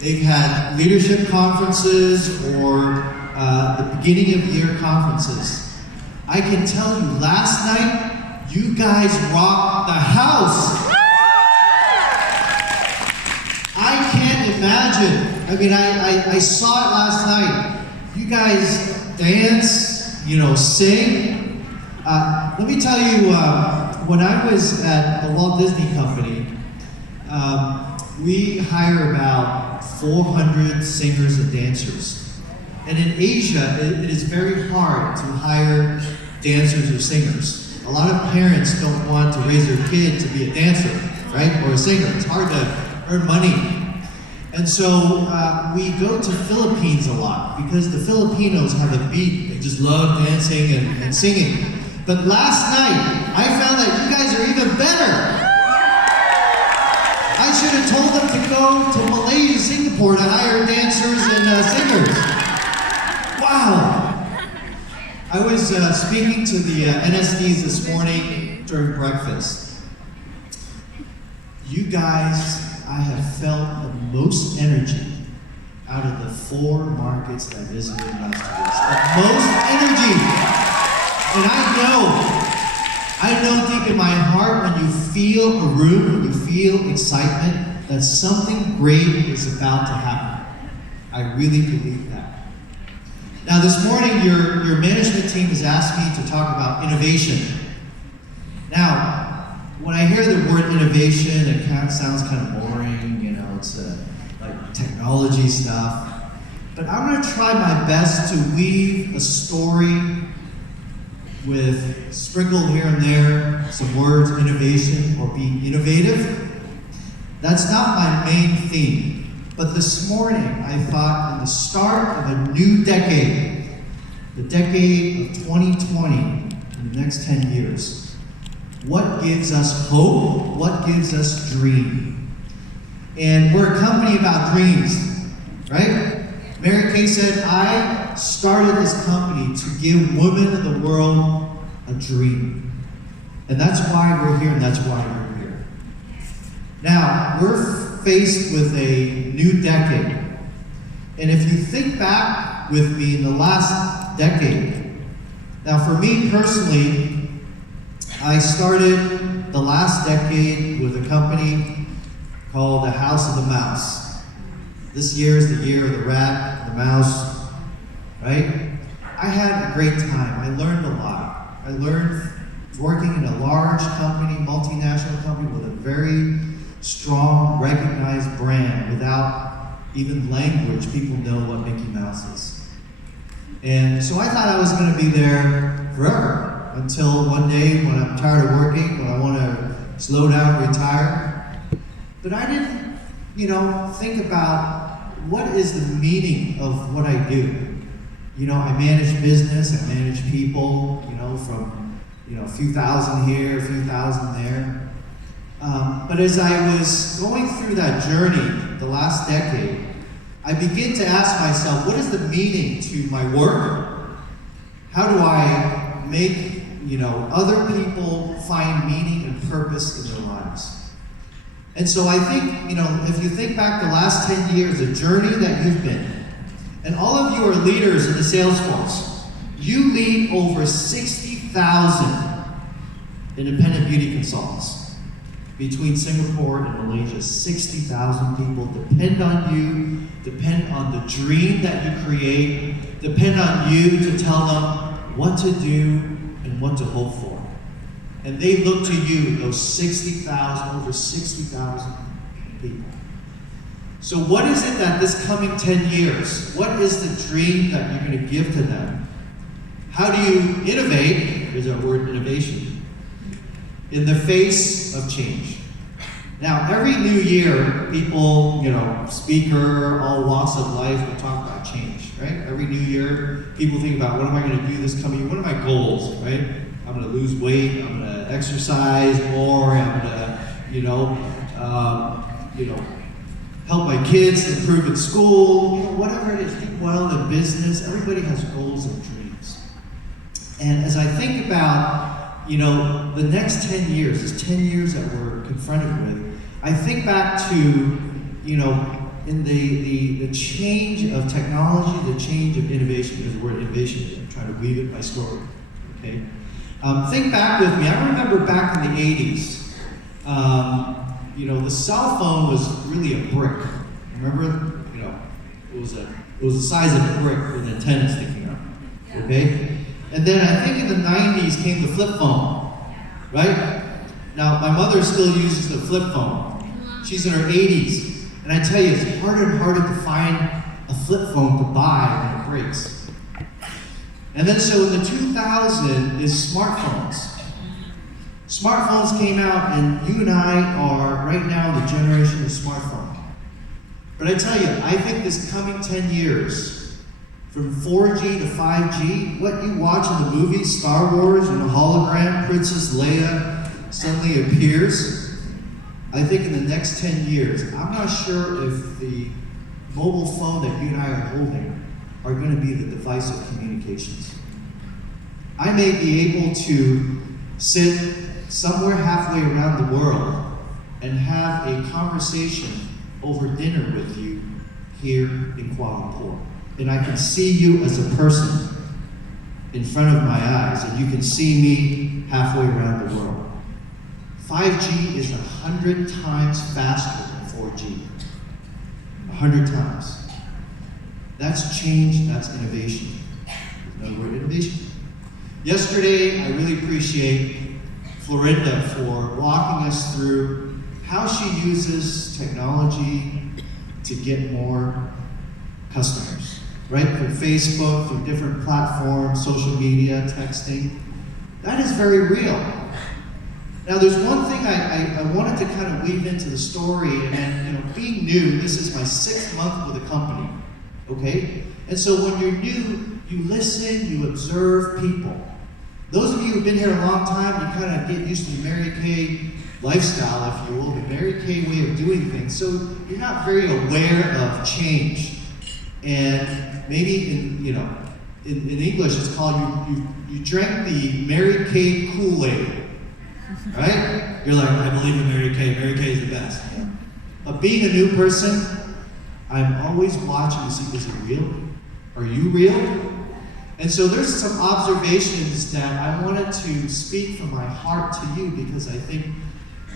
They've had leadership conferences or the beginning of year conferences. I can tell you, last night, you guys rocked the house. I can't imagine. I mean, I saw it last night. You guys dance, sing. Let me tell you, when I was at the Walt Disney Company, we hire about 400 singers and dancers. And in Asia, it is very hard to hire dancers or singers. A lot of parents don't want to raise their kid to be a dancer, right? Or a singer. It's hard to earn money. And so we go to Philippines a lot because the Filipinos have a beat. They just love dancing and singing. But last night, I found that you guys are even better. I should have told them to go to Malaysia, Singapore to hire dancers and singers. Wow. I was speaking to the NSDs this morning during breakfast. You guys, I have felt the most energy out of the 4 markets that I visited last week. The most energy. And I know deep in my heart when you feel a room, when you feel excitement, that something great is about to happen. I really believe that. Now this morning, your management team has asked me to talk about innovation. Now, when I hear the word innovation, it kind of sounds kind of boring, it's like technology stuff. But I'm going to try my best to weave a story with sprinkled here and there some words, innovation or being innovative. That's not my main theme. But this morning, I thought in the start of a new decade, the decade of 2020, in the next 10 years, what gives us hope? What gives us dream? And we're a company about dreams, right? Mary Kay said, I started this company to give women in the world a dream. And that's why we're here, and that's why we're here. Now, we're faced with a new decade. And if you think back with me in the last decade, now for me personally, I started the last decade with a company called the House of the Mouse. This year is the year of the rat, the mouse, right? I had a great time. I learned a lot. I learned working in a large company, multinational company with a very strong, recognized brand. Without even language, people know what Mickey Mouse is. And so I thought I was going to be there forever until one day when I'm tired of working, when I want to slow down, retire. But I didn't, think about what is the meaning of what I do. I manage business, I manage people, from, a few thousand here, a few thousand there. But as I was going through that journey the last decade, I began to ask myself, what is the meaning to my work? How do I make, other people find meaning and purpose in their lives? And so I think, if you think back the last 10 years, the journey that you've been, and all of you are leaders in the sales force, you lead over 60,000 independent beauty consultants. Between Singapore and Malaysia, 60,000 people depend on you, depend on the dream that you create, depend on you to tell them what to do and what to hope for. And they look to you, those 60,000, over 60,000 people. So what is it that this coming 10 years, what is the dream that you're going to give to them? How do you innovate, there's our word innovation, in the face of change? Now, every new year, people, speaker, all walks of life will talk about change, right? Every new year, people think about, what am I going to do this coming year? What are my goals, right? I'm going to lose weight, I'm going to exercise more, I'm going to, help my kids improve in school, whatever it is, do well in business. Everybody has goals and dreams. And as I think about, the next 10 years, this 10 years that we're confronted with, I think back to, in the change of technology, the change of innovation, because the word innovation, I'm trying to weave it by story, okay? Think back with me. I remember back in the 80s, the cell phone was really a brick. Remember? It was the size of a brick with antennas sticking out, okay? And then I think in the 90s came the flip phone, right? Now, my mother still uses the flip phone. She's in her 80s. And I tell you, it's harder and harder to find a flip phone to buy when it breaks. And then so in the 2000s is smartphones. Smartphones came out, and you and I are right now the generation of smartphone. But I tell you, I think this coming 10 years, from 4G to 5G, what you watch in the movies, Star Wars, and a hologram, Princess Leia suddenly appears. I think in the next 10 years, I'm not sure if the mobile phone that you and I are holding are going to be the device of communications. I may be able to sit somewhere halfway around the world and have a conversation over dinner with you here in Kuala Lumpur. And I can see you as a person in front of my eyes, and you can see me halfway around the world. 5G is 100 times faster than 4G. 100 times. That's change, that's innovation. Another word, innovation. Yesterday, I really appreciate Florinda for walking us through how she uses technology to get more customers, right? Through Facebook, through different platforms, social media, texting. That is very real. Now, there's one thing I wanted to kind of weave into the story, and being new, this is my 6th month with the company, okay? And so when you're new, you listen, you observe people. Those of you who've been here a long time, you kind of get used to the Mary Kay lifestyle, if you will, the Mary Kay way of doing things. So you're not very aware of change. And maybe in English, it's called you drank the Mary Kay Kool-Aid. Right? You're like, I believe in Mary Kay. Mary Kay is the best. But being a new person, I'm always watching to see, is it real? Are you real? And so there's some observations that I wanted to speak from my heart to you, because I think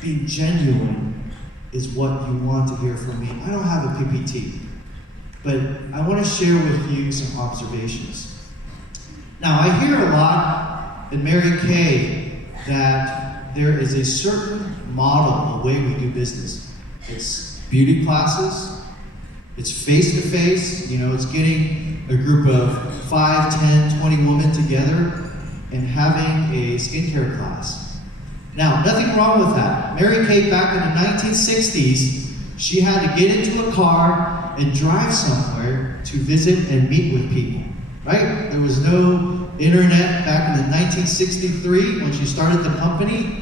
being genuine is what you want to hear from me. I don't have a PPT, but I want to share with you some observations. Now, I hear a lot in Mary Kay that there is a certain model, a way we do business. It's beauty classes, it's face-to-face, it's getting a group of 5, 10, 20 women together and having a skincare class. Now, nothing wrong with that. Mary Kay, back in the 1960s, she had to get into a car and drive somewhere to visit and meet with people, right? There was no internet back in the 1963 when she started the company.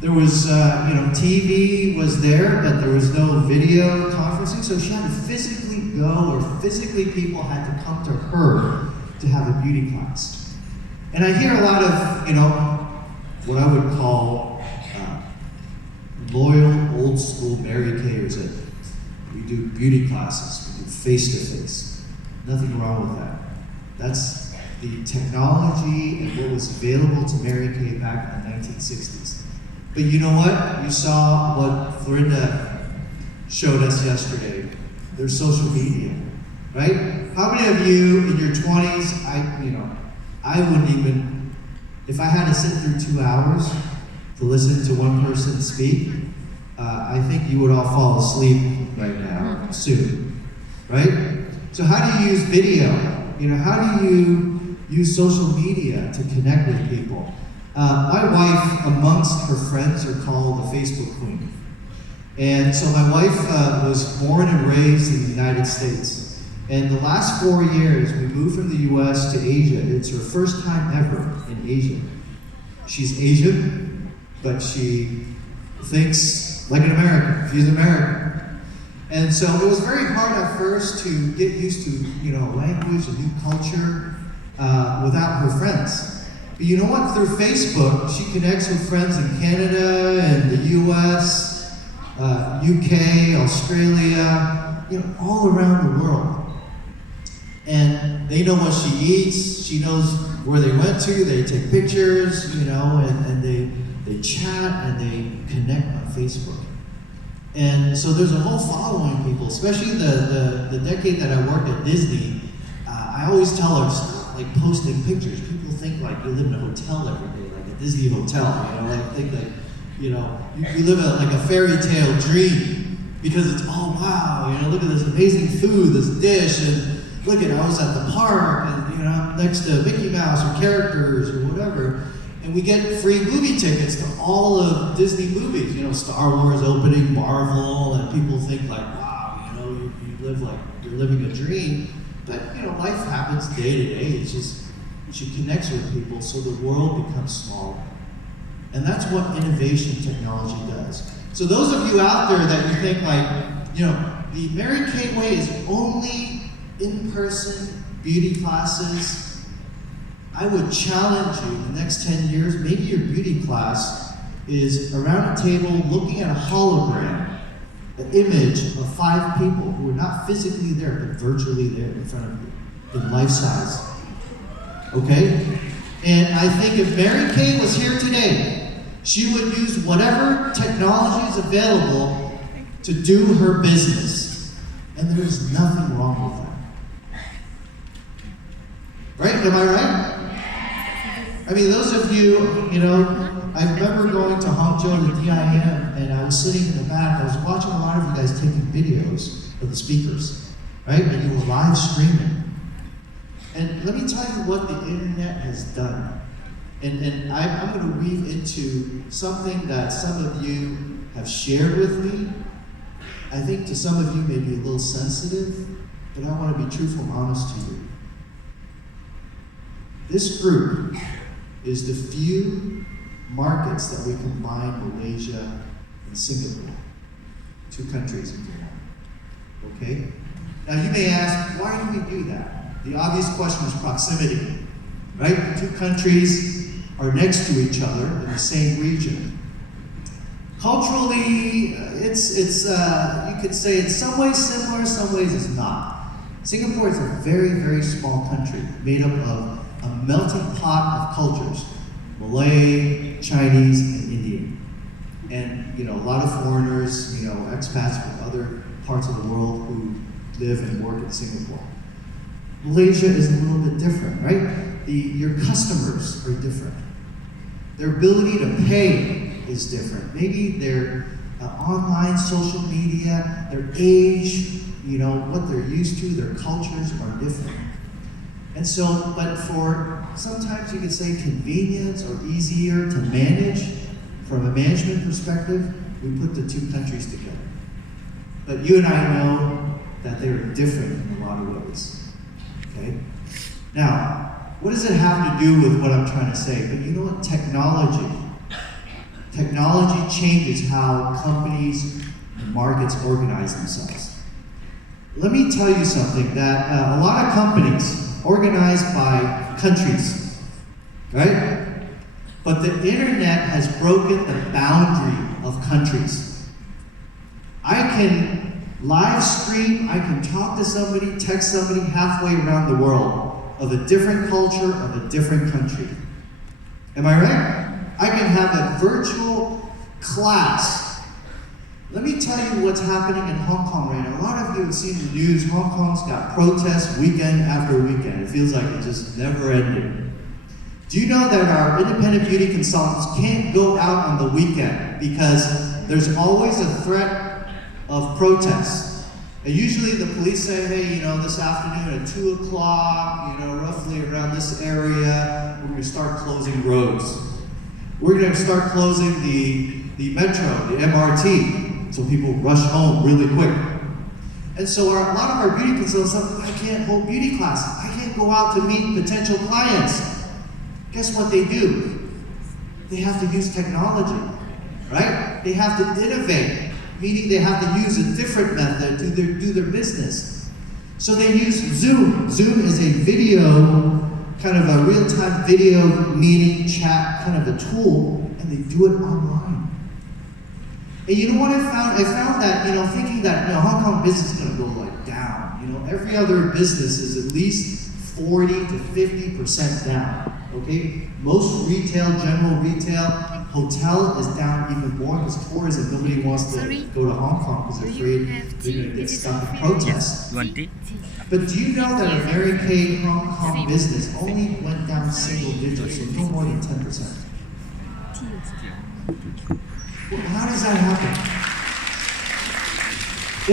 There was, TV was there, but there was no video conferencing, so she had to physically go, or physically people had to come to her to have a beauty class. And I hear a lot of, what I would call loyal, old school Mary Kayers that we do beauty classes, we do face-to-face. Nothing wrong with that. That's the technology and what was available to Mary Kay back in the 1960s. But you know what? You saw what Florinda showed us yesterday. There's social media, right? How many of you in your 20s, I wouldn't even, if I had to sit through 2 hours to listen to one person speak, I think you would all fall asleep right now, soon, right? So how do you use video? How do you use social media to connect with people? My wife, amongst her friends, are called the Facebook Queen. And so my wife was born and raised in the United States. And the last 4 years, we moved from the US to Asia. It's her first time ever in Asia. She's Asian, but she thinks like an American. She's American. And so it was very hard at first to get used to, language, a new culture, without her friends. But you know what? Through Facebook, she connects with friends in Canada and the US. UK, Australia, all around the world. And they know what she eats, she knows where they went to, they take pictures, and they chat and they connect on Facebook. And so there's a whole following people, especially the decade that I worked at Disney. I always tell her, stop posting pictures. People think you live in a hotel every day, like a Disney hotel, think you live a fairy tale dream, because it's, oh wow, look at this amazing food, this dish, and look at, I was at the park, and I'm next to Mickey Mouse or characters or whatever, and we get free movie tickets to all of Disney movies. Star Wars opening, Marvel, and people think wow, you live you're living a dream. But life happens day to day. It's just she connects with people, so the world becomes smaller, and that's what innovation technology does. So those of you out there that you think the Mary Kay Way is only in-person beauty classes, I would challenge you in the next 10 years, maybe your beauty class is around a table looking at a hologram, an image of 5 people who are not physically there, but virtually there in front of you, in life size. Okay? And I think if Mary Kay was here today, she would use whatever technology is available to do her business. And there's nothing wrong with that. Right? Am I right? I mean, those of you, I remember going to Hangzhou, the DIM, and I was sitting in the back. I was watching a lot of you guys taking videos of the speakers, right? And you were live streaming. And let me tell you what the internet has done. And I'm going to weave into something that some of you have shared with me. I think to some of you may be a little sensitive, but I want to be truthful and honest to you. This group is the few markets that we combine Malaysia and Singapore, 2 countries into one. Okay? Now you may ask, why do we do that? The obvious question is proximity, right? 2 countries are next to each other in the same region. Culturally, it's you could say in some ways similar, some ways it's not. Singapore is a very, very small country made up of a melting pot of cultures: Malay, Chinese, and Indian. And a lot of foreigners, expats from other parts of the world who live and work in Singapore. Malaysia is a little bit different, right? Your customers are different. Their ability to pay is different. Maybe their online social media, their age, what they're used to, their cultures are different. And so, but for sometimes you could say convenience or easier to manage, from a management perspective, we put the 2 countries together. But you and I know that they're different in a lot of ways. Okay? Now, what does it have to do with what I'm trying to say? But you know what? Technology changes how companies and markets organize themselves. Let me tell you something, that a lot of companies organized by countries, right? But the internet has broken the boundary of countries. I can live stream, I can talk to somebody, text somebody halfway around the world of a different culture, of a different country. Am I right? I can have a virtual class. Let me tell you what's happening in Hong Kong right now. A lot of you have seen the news. Hong Kong's got protests weekend after weekend. It feels like it just never ended. Do you know that our independent beauty consultants can't go out on the weekend because there's always a threat of protests? And usually the police say, hey, this afternoon at 2 o'clock, roughly around this area, we're going to start closing roads. We're going to start closing the metro, the MRT, so people rush home really quick. And so a lot of our beauty consultants say, I can't hold beauty classes. I can't go out to meet potential clients. Guess what they do? They have to use technology, right? They have to innovate, meaning they have to use a different method to do their business. So they use Zoom. Zoom is a video, kind of a real-time video meeting, chat kind of a tool, and they do it online. And you know what I found? I found that, thinking that, Hong Kong business is going to go like down. Every other business is at least 40 to 50% down, okay? Most retail, general retail, hotel is down even more because tourism, nobody wants to go to Hong Kong because they're afraid they're going to get stuck in protests. You want tea? But do you know that a Mary Kay Hong Kong business only went down single digits, so no more than 10%? Well, how does that happen?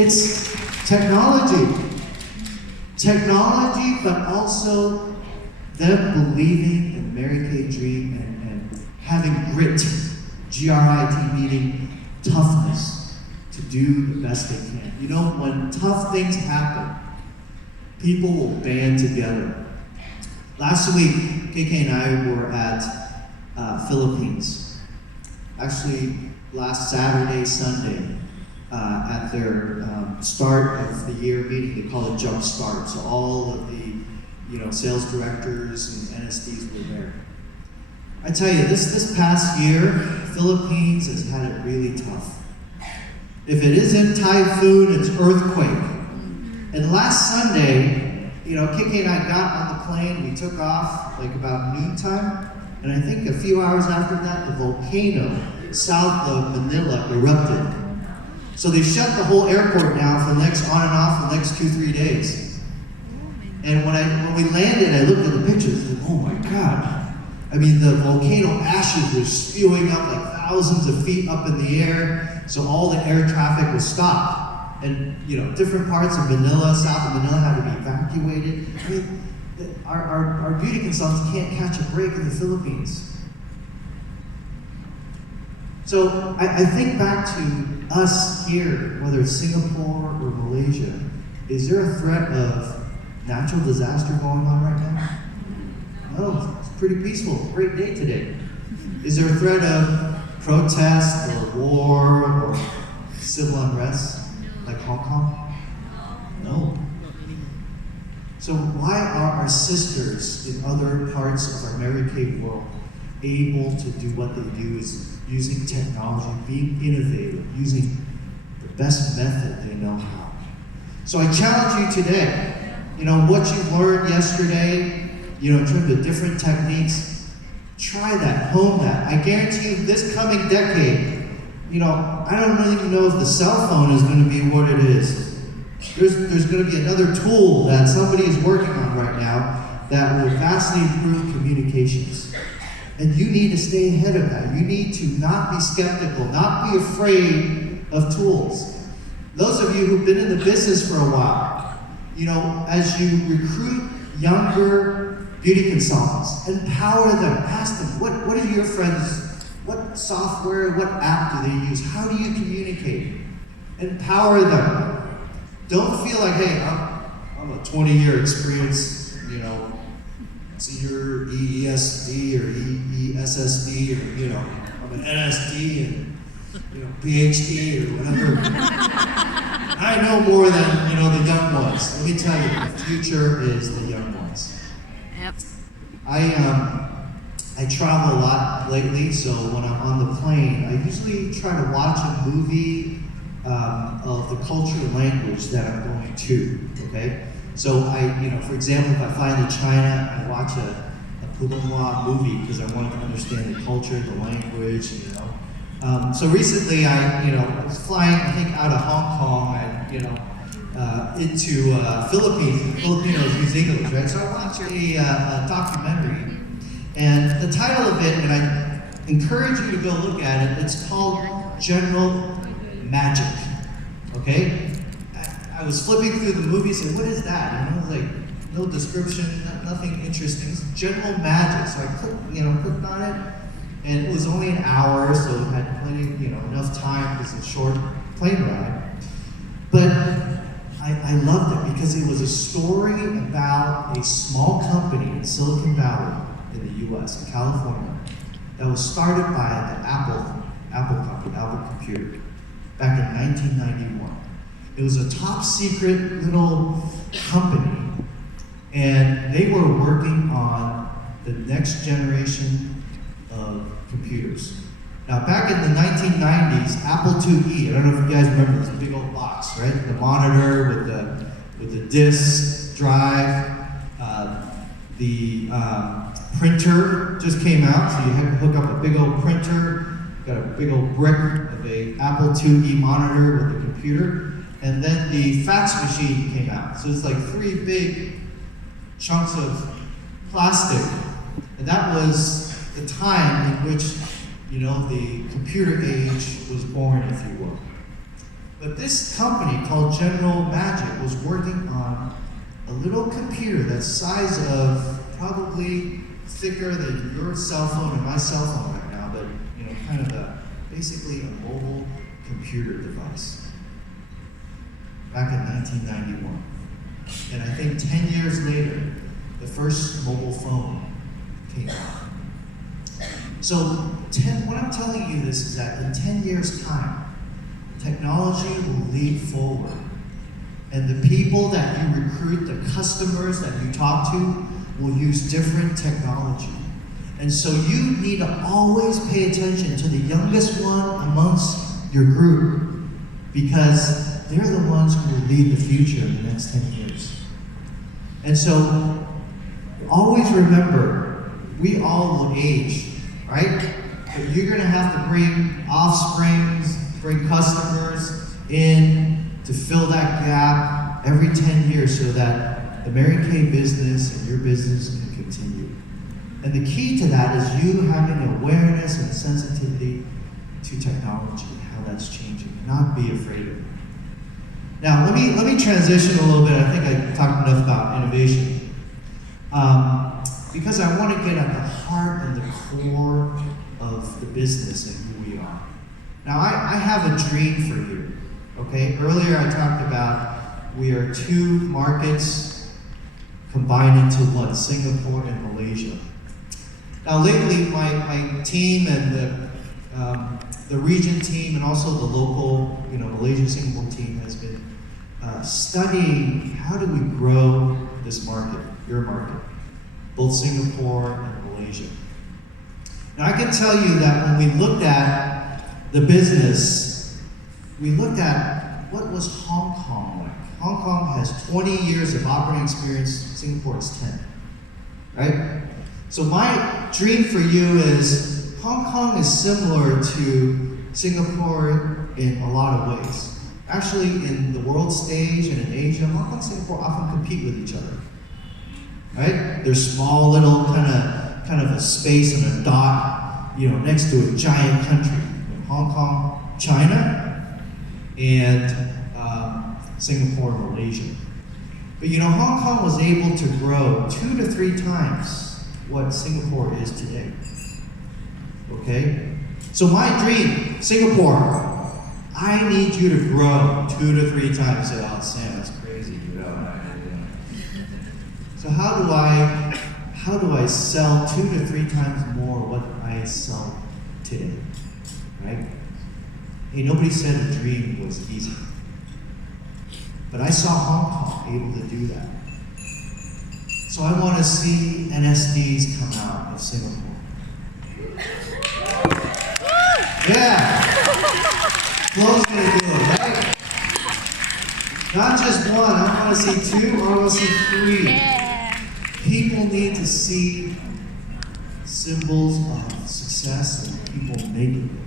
It's technology. Technology, but also them believing in Mary Kay dream and having grit, G-R-I-T, meaning toughness, to do the best they can. When tough things happen, people will band together. Last week, KK and I were at Philippines. Actually, last Saturday, Sunday, at their start of the year meeting, they call it Jump Start. So all of the sales directors and NSDs were there. I tell you, this past year, Philippines has had it really tough. If it isn't typhoon, it's earthquake. And last Sunday, KK and I got on the plane, we took off like about noontime, and I think a few hours after that, the volcano south of Manila erupted. So they shut the whole airport down for the next on and off for the next 2-3 days. And when we landed, I looked at the pictures and oh my God. I mean, the volcano ashes were spewing up like thousands of feet up in the air. So all the air traffic was stopped. And different parts of Manila, south of Manila, had to be evacuated. I mean, our beauty consultants can't catch a break in the Philippines. So I think back to us here, whether it's Singapore or Malaysia, is there a threat of natural disaster going on right now? No, it's pretty peaceful, great day today. Is there a threat of protest or war or civil unrest like Hong Kong? No. So why are our sisters in other parts of our Mary Kay world able to do what they do, is using technology, being innovative, using the best method they know how? So I challenge you today, what you learned yesterday, in terms of different techniques, try that, hone that. I guarantee you this coming decade, I don't even know if the cell phone is going to be what it is. There's going to be another tool that somebody is working on right now that will vastly improve communications. And you need to stay ahead of that. You need to not be skeptical, not be afraid of tools. Those of you who've been in the business for a while, as you recruit younger beauty consultants, empower them, ask them, what are your friends, what software, what app do they use? How do you communicate? Empower them. Don't feel like, hey, I'm a 20-year experience, senior EESD or EESSD, or I'm an NSD and PhD or whatever. I know more than the young ones. Let me tell you, the future is the young ones. Yep. I travel a lot lately, so when I'm on the plane, I usually try to watch a movie of the culture and language that I'm going to. Okay. So for example, if I fly into China, I watch a Putonghua movie because I want to understand the culture, the language, So recently, I was flying, I think, out of Hong Kong, into Philippines. The Filipinos use English, right? So I watched a documentary, and the title of it, and I encourage you to go look at it. It's called General Magic. Okay. I was flipping through the movie, saying, what is that? Like, no description, nothing interesting. It's General Magic. So I clicked on it, and it was only an hour, so it had plenty, enough time because it's a short plane ride. But I loved it because it was a story about a small company in Silicon Valley in the US, in California, that was started by the Apple company, Apple Computer, back in 1991. It was a top secret little company, and they were working on the next generation of computers. Now, back in the 1990s, Apple IIe, I don't know if you guys remember this big old box, right? The monitor with the disk drive, the printer just came out, so you had to hook up a big old printer, got a big old brick of a Apple IIe monitor with a computer, and then the fax machine came out. So it's like 3 big chunks of plastic, and that was the time in which, you know, the computer age was born, if you will. But this company called General Magic was working on a little computer that's the size of probably thicker than your cell phone and my cell phone right now, but you know, kind of basically a mobile computer device. Back in 1991. And I think 10 years later, the first mobile phone came out. So what I'm telling you this is that in 10 years' time, technology will lead forward. And the people that you recruit, the customers that you talk to, will use different technology. And so you need to always pay attention to the youngest one amongst your group, because they're the ones who will lead the future in the next 10 years. And so always remember, we all will age, right? But you're gonna have to bring offsprings, bring customers in to fill that gap every 10 years so that the Mary Kay business and your business can continue. And the key to that is you having awareness and sensitivity to technology and how that's changing, and not be afraid of it. Now, let me transition a little bit. I think I talked enough about innovation. Because I want to get at the heart and the core of the business and who we are. Now, I have a dream for you, okay? Earlier I talked about we are 2 markets combined into one, Singapore and Malaysia. Now, lately my team and the region team and also the local, Malaysia Singapore team has been studying how do we grow this market, your market, both Singapore and Malaysia. Now, I can tell you that when we looked at the business, we looked at what was Hong Kong like. Hong Kong has 20 years of operating experience, Singapore is 10, right? So my dream for you is Hong Kong is similar to Singapore in a lot of ways. Actually, in the world stage and in Asia, Hong Kong and Singapore often compete with each other, right? They're small little kind of a space and a dot, next to a giant country. Hong Kong, China, and Singapore, Malaysia. But Hong Kong was able to grow 2 to 3 times what Singapore is today. Okay? So my dream, Singapore, I need you to grow 2 to 3 times. Say, oh, Sam, that's crazy. So how do I sell 2 to 3 times more what I sell today? Right? Hey, nobody said a dream was easy. But I saw Hong Kong able to do that. So I want to see NSDs come out of Singapore. Yeah! Flo's gonna do it, right? Not just one, I want to see 2, I want to see 3. People need to see symbols of success and people making it.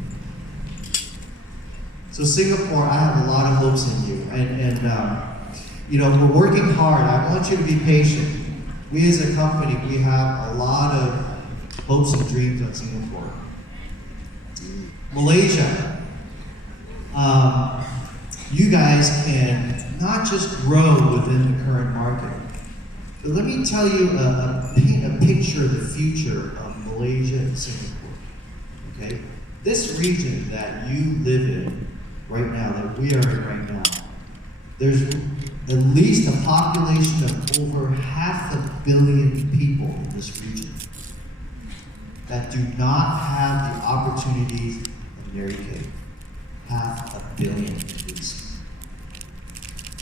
So Singapore, I have a lot of hopes in you, and we're working hard. I want you to be patient. We as a company, we have a lot of hopes and dreams on Singapore. Malaysia, you guys can not just grow within the current market, but let me tell you paint a picture of the future of Malaysia and Singapore. Okay, this region that you live in right now, that we are in right now, there's at least a population of over 500 million people in this region that do not have the opportunities of Mary Kay. 500 million at least.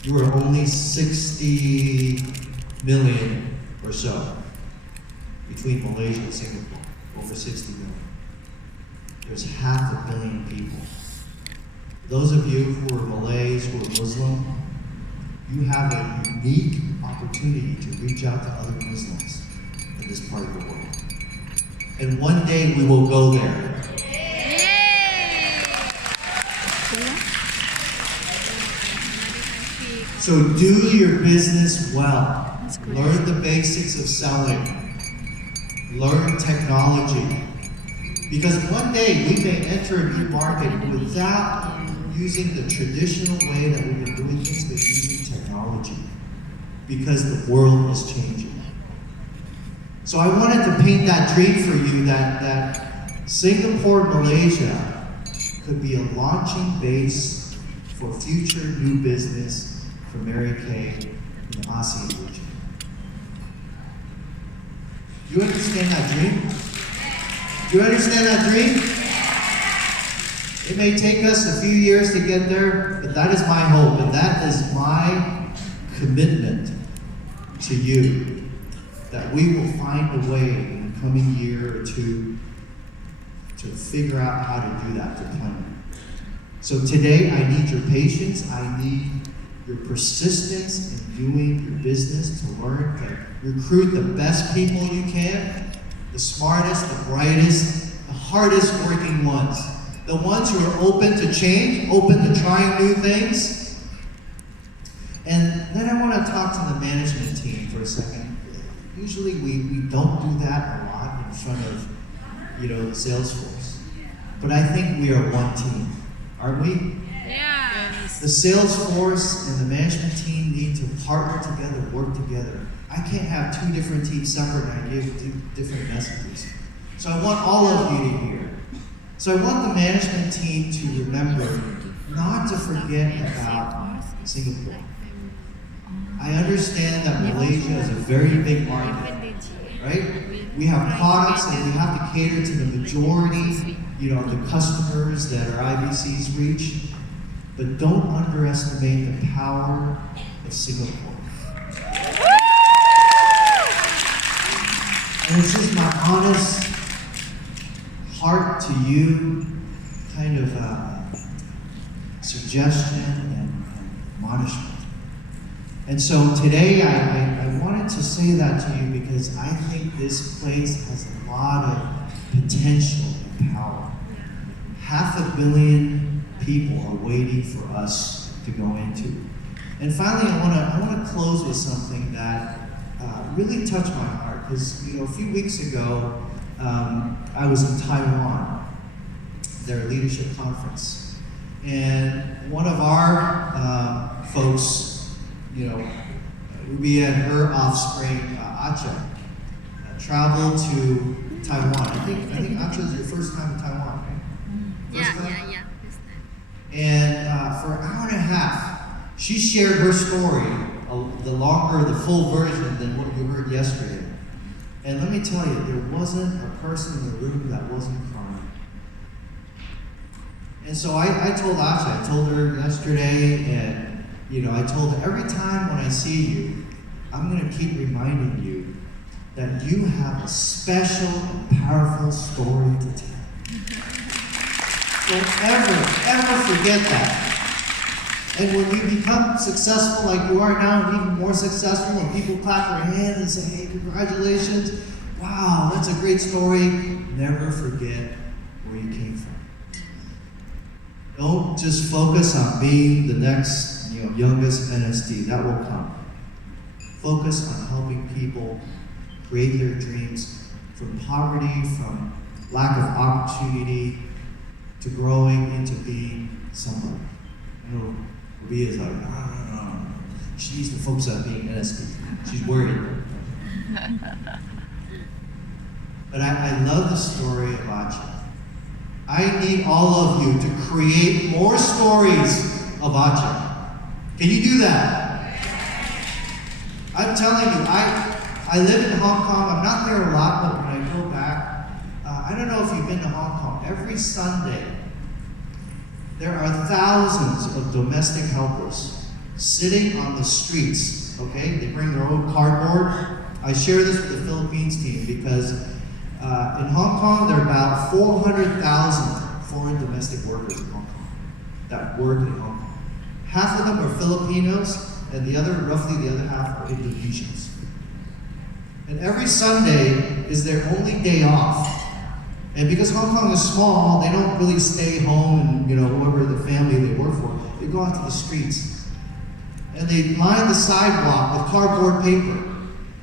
You are only 60 million or so between Malaysia and Singapore, over 60 million. there's 500 million people. Those of you who are Malays, who are Muslim, you have a unique opportunity to reach out to other Muslims in this part of the world. And one day we will go there. So do your business well. Learn the basics of selling. Learn technology. Because one day we may enter a new market without using the traditional way that we've been doing things, but using technology. Because the world is changing. So I wanted to paint that dream for you that Singapore, Malaysia could be a launching base for future new business for Mary Kay in the ASEAN region. Do you understand that dream? Do you understand that dream? It may take us a few years to get there, but that is my hope, and that is my commitment to you, that we will find a way in the coming year or two to figure out how to do that, to plan it. So today, I need your patience. I need your persistence in doing your business, to learn to recruit the best people you can, the smartest, the brightest, the hardest working ones, the ones who are open to change, open to trying new things. And then I want to talk to the management team for a second. Usually we don't do that a lot in front of, the sales force. But I think we are one team, aren't we? Yeah. The sales force and the management team need to partner together, work together. I can't have two different teams separate and I give two different messages. So I want all of you to hear. So I want the management team to remember not to forget about Singapore. I understand that Malaysia is a very big market, right? We have products and we have to cater to the majority, the customers that our IBCs reach. But don't underestimate the power of Singapore. And it's just my honest heart to you, kind of suggestion and admonishment. And so today I wanted to say that to you because I think this place has a lot of potential and power. 500 million people are waiting for us to go into. And finally, I want to close with something that really touched my heart because a few weeks ago I was in Taiwan, their leadership conference, and one of our folks, we had her offspring, Acha, traveled to Taiwan. I think Acha is your first time in Taiwan, right? Yeah. And for an hour and a half, she shared her story, the full version than what you heard yesterday. And let me tell you, there wasn't a person in the room that wasn't crying. And so I told Acha, I told her yesterday, and I told her, every time when I see you, I'm going to keep reminding you that you have a special and powerful story to tell. Don't ever forget that. And when you become successful like you are now, and even more successful, and people clap their hands and say, hey, congratulations, wow, that's a great story, never forget where you came from. Don't just focus on being the next youngest NSD. That will come. Focus on helping people create their dreams from poverty, from lack of opportunity, to growing into being somebody. Rabia is like, no. She needs to focus on being NSD. She's worried. But I love the story of Acha. I need all of you to create more stories of Acha. Can you do that? I'm telling you, I live in Hong Kong. I'm not there a lot, but when I go back, I don't know if you've been to Hong Kong. Every Sunday, there are thousands of domestic helpers sitting on the streets, okay? They bring their own cardboard. I share this with the Philippines team because In Hong Kong, there are about 400,000 foreign domestic workers in Hong Kong that work in Hong Kong. Half of them are Filipinos, and roughly the other half are Indonesians. And every Sunday is their only day off. And because Hong Kong is small, they don't really stay home and, whoever the family they work for, they go out to the streets. And they line the sidewalk with cardboard paper.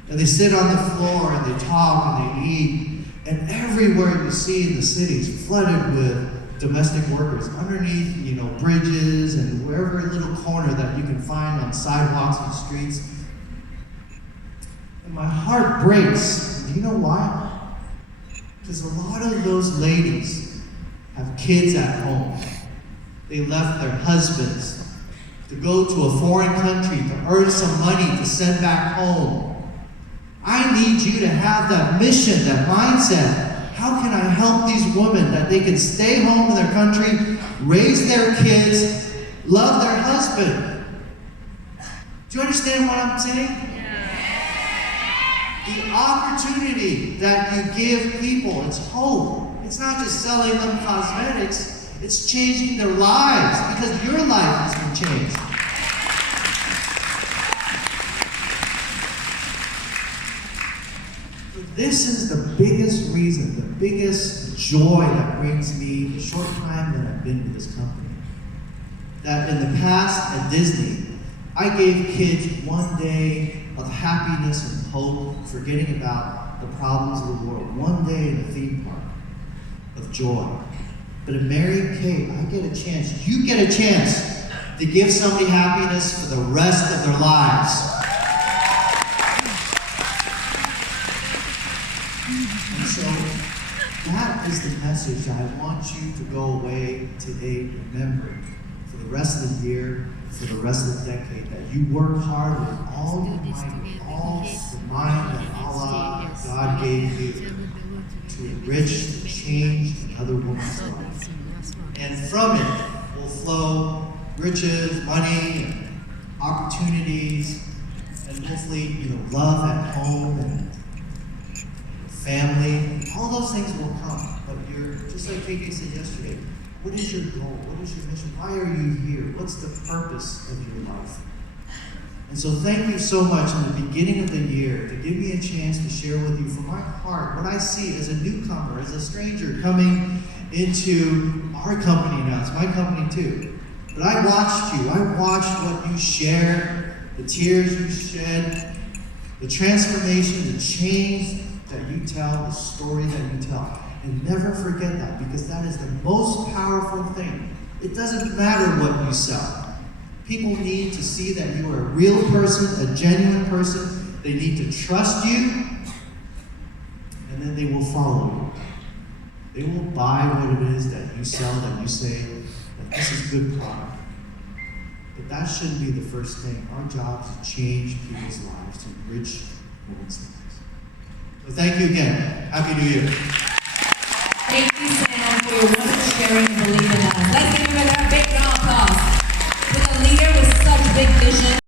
And they sit on the floor and they talk and they eat. And everywhere you see in the city is flooded with domestic workers underneath, bridges and wherever little corner that you can find on sidewalks and streets. And my heart breaks. Do you know why? Because a lot of those ladies have kids at home. They left their husbands to go to a foreign country to earn some money to send back home. I need you to have that mission, that mindset. How can I help these women that they can stay home in their country, raise their kids, love their husband? Do you understand what I'm saying? The opportunity that you give people, it's hope. It's not just selling them cosmetics, it's changing their lives because your life has been changed. This is the biggest reason, the biggest joy that brings me the short time that I've been with this company. That in the past at Disney, I gave kids one day of happiness and hope, forgetting about the problems of the world. One day in a theme park of joy. But at Mary Kay, I get a chance, you get a chance to give somebody happiness for the rest of their lives. And so, that is the message I want you to go away today remembering for the rest of the year, for the rest of the decade, that you work hard with all your might, with all the mind that Allah, God gave you to enrich, to change another woman's life. And from it will flow riches, money, and opportunities, and hopefully, love at home and family. All those things will come. But you're, just like KK said yesterday, what is your goal? What is your mission? Why are you here? What's the purpose of your life? And so thank you so much in the beginning of the year to give me a chance to share with you from my heart what I see as a newcomer, as a stranger coming into our company now. It's my company too. But I watched you. I watched what you shared, the tears you shed, the transformation, the change that you tell, the story that you tell. And never forget that, because that is the most powerful thing. It doesn't matter what you sell. People need to see that you are a real person, a genuine person. They need to trust you, and then they will follow you. They will buy what it is that you sell, that you say that this is good product. But that shouldn't be the first thing. Our job is to change people's lives, to enrich women's lives. So thank you again. Happy New Year. Thank you, Sam, for your wonderful sharing and believing in us. Let's give him a big round of applause. With a leader with such big vision.